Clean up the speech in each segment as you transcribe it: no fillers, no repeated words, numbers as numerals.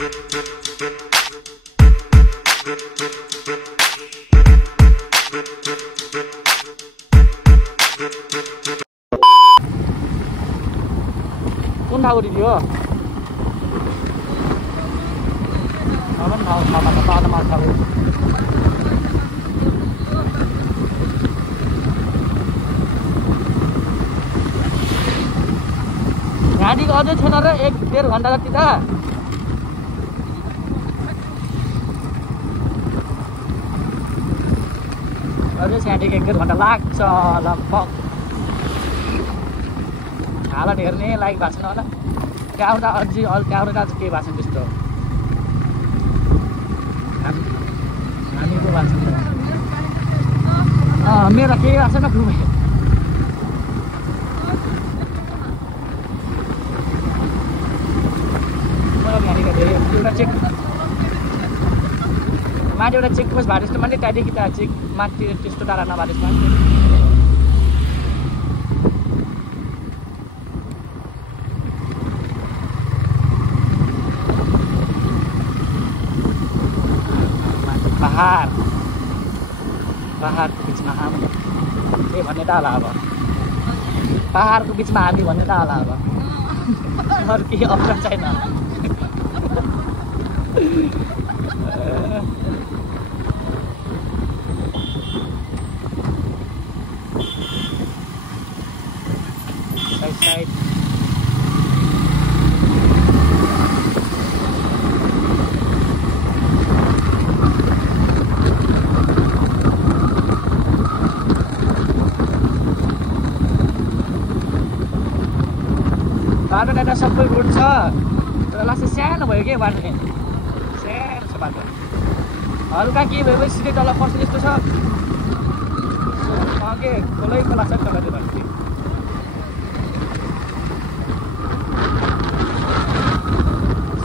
कुन ठाउँ दिदी हो अब ठाउँ ठाउँमा त पाहाडमा ठाउँ गाडीको अझै छैन र 1-1.5 घन्टा जति त अझै स्याँडीको 1-1.5 घन्टा लाग्छ लगभग हालत हेर्ने लाइक भएको छैन होला त्यहाँबाट अझै त्यहाँबाट चाहिँ केही भएको छैन त्यस्तो हामीको भएको छैन मेरो केही भएको छैन घुमे एउटा चेक माथि एउटा चेक पोस्ट भएको जस्तो मात्रै त्यहाँदेखि त चेक माथि त्यस्तो टाढा नभएको जस्तो पहाडको बिचमा हामी के भन्ने त होला अब पहाडको बिचमा हामी भन्ने त होला अब अरू केही अप्सन छैन साइड बाटो त्यता सबै रोड छ तर लास्ट सानो भयो कि बाटो चाहिँ सानो छ बाटो हल्का के भयो सिधै तल पर्छ जस्तो छ के खोलै खोला छ तलतिर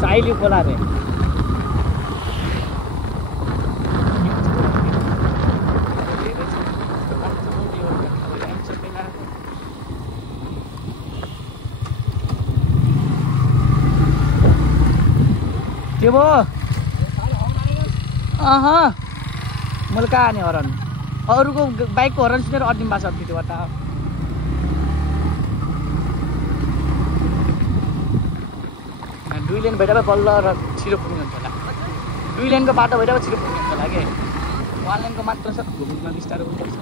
साइली खोला रे के भयो मैले कहाँ आने हरन अरूको बाइकको हरन सुनेर अड्डिम भएको छ त्यतिबाट दुई लेन भइरहेको बल्ल र छिटो पुग्नु हुन्छ होला दुई लेनको बाटो भइरहेको छिटो पुग्नु हुन्छ होला कि 1 लेनको मात्र छ घुम्न बिस्तारो हुनुपर्छ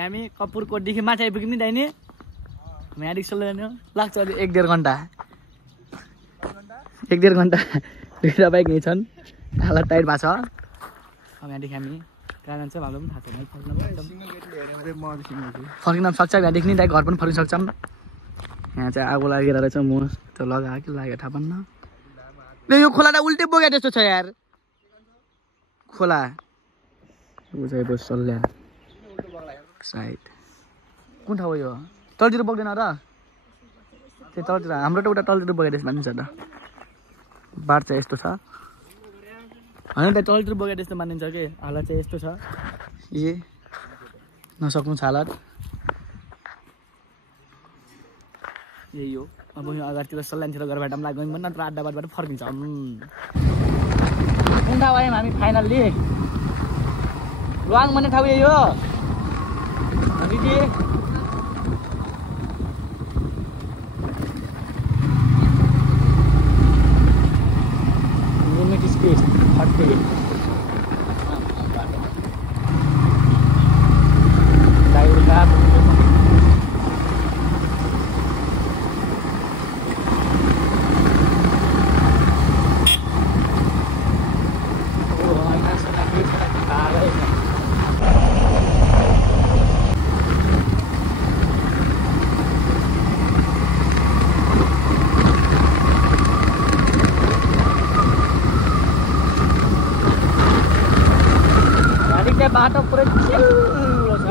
हामी कपुरकोटदेखि माथि आइपुग्यौँ नि दाहिने हामी यहाँदेखि सोल्नु लाग्छ अहिले 1-1.5 घन्टा 1-1.5 घन्टा दुईवटा बाइक यहीँ छन् हालत टाइट भएको छ अब यहाँदेखि हामी कहाँ जान्छ भालो पनि थाहा छैन फर्किन पनि सक्छ यहाँदेखि नि दाइ घर पनि फर्किन सक्छौँ यहाँ चाहिँ आगो लागेर रहेछ म त्यो लगायो कि लाग्यो थाहा पान्न यो खोला त उल्टै बोके जस्तो छ यार खोला बुझाइ सल्ल्या साइड कुन ठाउँ हो यो तलतिर बग्दैन र त्यो तलतिर हाम्रो त उता तलतिर बगेर मानिन्छ त बाटो चाहिँ यस्तो छ होइन त तलतिर बगेर यस्तो मानिन्छ कि हालत चाहिँ यस्तो छ ए नसक्नु छ हालत यही हो अब यो अगाडितिर सल्यानतिर गएर पनि लाग्यो भने नत्र आड्डा बाटबाट फर्किन्छ कुन ठाउँ आयौँ हामी फाइनल्ली रुवाङ भन्ने ठाउँ यही हो दिदी लिमिट स्पीड 30 बाटो पुरै चिल्लो छ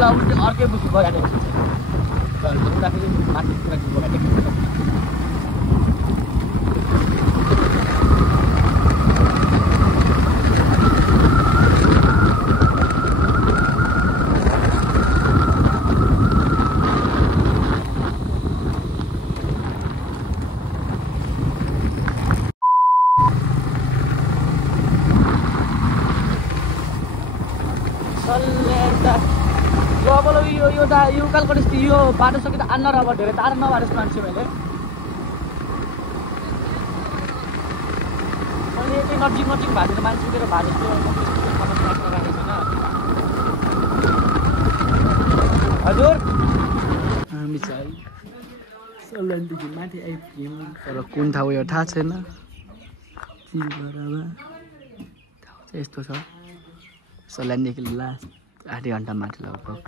खोला उल्टे अर्कै बुझ्नु बगाएको छ उताखेरि माथि बगाएको यो कालको यो बाटो सके त आन्न र अब धेरै टाढो नभएर मान्छे मैले यतै नजिक नजिक भएको मान्छे उठेर भए जस्तो हजुर हामी चाहिँ सल्यानदेखि माथि आइपुग्यौँ तर कुन ठाउँ यो थाहा छैन ठाउँ चाहिँ यस्तो छ सल्यानदेखि लास्ट आधी घन्टा माथि लगभग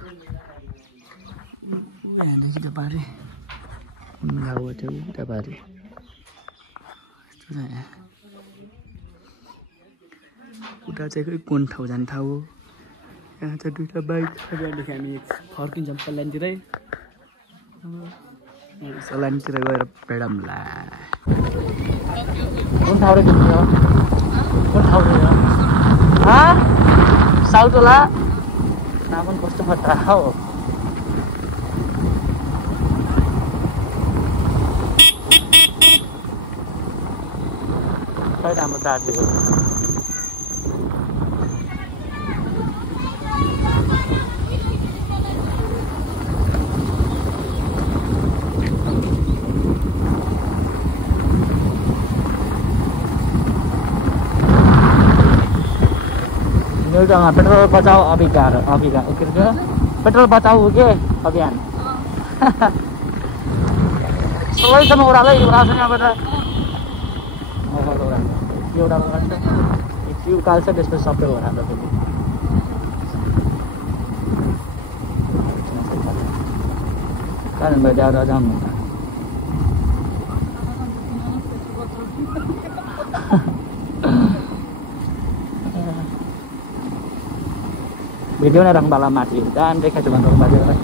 यहाँदेखि त पारे गाउँ थियो उता पारे उता चाहिँ खोइ कुन ठाउँ जाने ठाउँ हो यहाँ चाहिँ दुईवटा बाइक छ त्यहाँदेखि हामी फर्किन्छौँ सल्यानतिरै सल्यानतिर गएर भेडौँला कुन ठाउँ रहेछ कुन ठाउँ रहेछ साउथ होला नाम पनि कस्तो खतरा हो खै राम्रो दार्जिलिङ पेट्रोल बचाओ अभियान पेट्रोल बचाओ के अभियान सबैसँग ओह्रालै ओह्राल्छ यहाँबाट एउटा ओह्राल्छ एक उकाल्छ त्यसपछि सबै ओह्राल्छ फेरि कारण भाइ जाँदा जाउँ भिडियो नै राख्नुवाला माथि जान देखाएको छु भन्नु बाजेलाई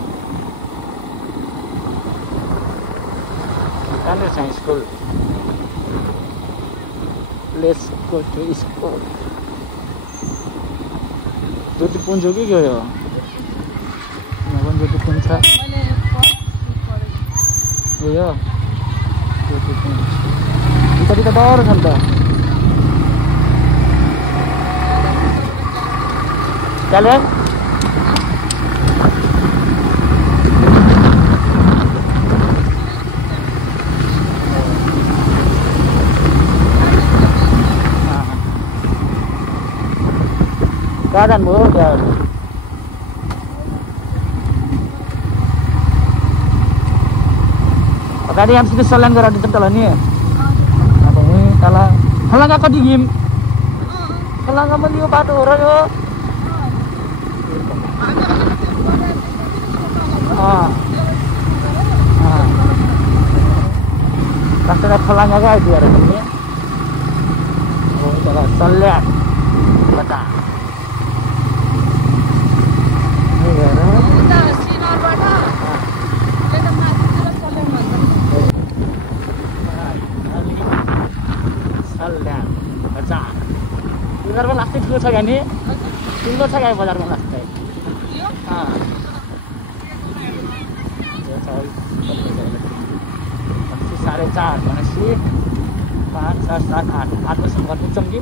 कहाँनिर छ school let's go to school Jyoti Punj हो कि के हो यहाँ पनि ज्योति पुञ्ज छ ए हो ज्योति पुञ्ज पछाडि त डर छ नि त चले कहाँ जानुभयो त्यहाँ अगाडि यहाँ सिधै सल्यान गएर जान्छ तल नि अब उहीँ तल खलाङ्गा कति घिम खलाङ्गा पनि यो बाटो हो र यो रास्ता खलाङ्गा क्या आइपुगेर पनि तल सल्यान बता बजारमा लास्टै ठुलो छ क्या नि ठुलो छ क्या बजारमा लास्टै 4:30 भनेपछि 5, 6, 7, 8 बजीसम्म पुग्छौँ कि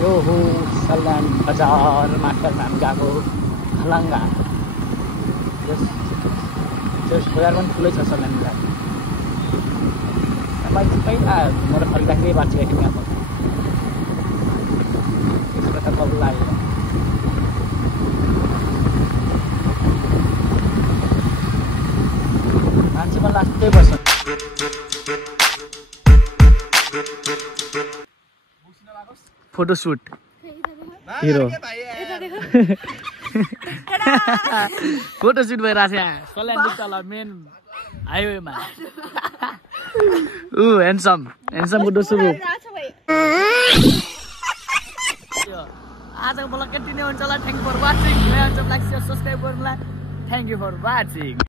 यो हो सल्यान बजार मात्र नाम गएको खलाङ्गा यस बजार पनि ठुलै छ सल्यान बजार मान्छे पहिला घुमेर फर्किँदाखेरि बाटो हेर्ने अब त्यसबाट बबु लाग्यो मान्छे पनि लास्टै बस्छ फोटोसुट हिरो फोटोसुट भइरहेको छ यहाँ कल्याण तल मेन हाइवेमा ह्यान्डसमको दोस्रो रूप आजको ब्लग यति नै हुन्छ होला थ्याङ्क यू फर वाचिङ नयाँ हुन्छ लाइक शेयर सब्स्क्राइब गर्नुलाई थ्याङ्क यू फर वाचिङ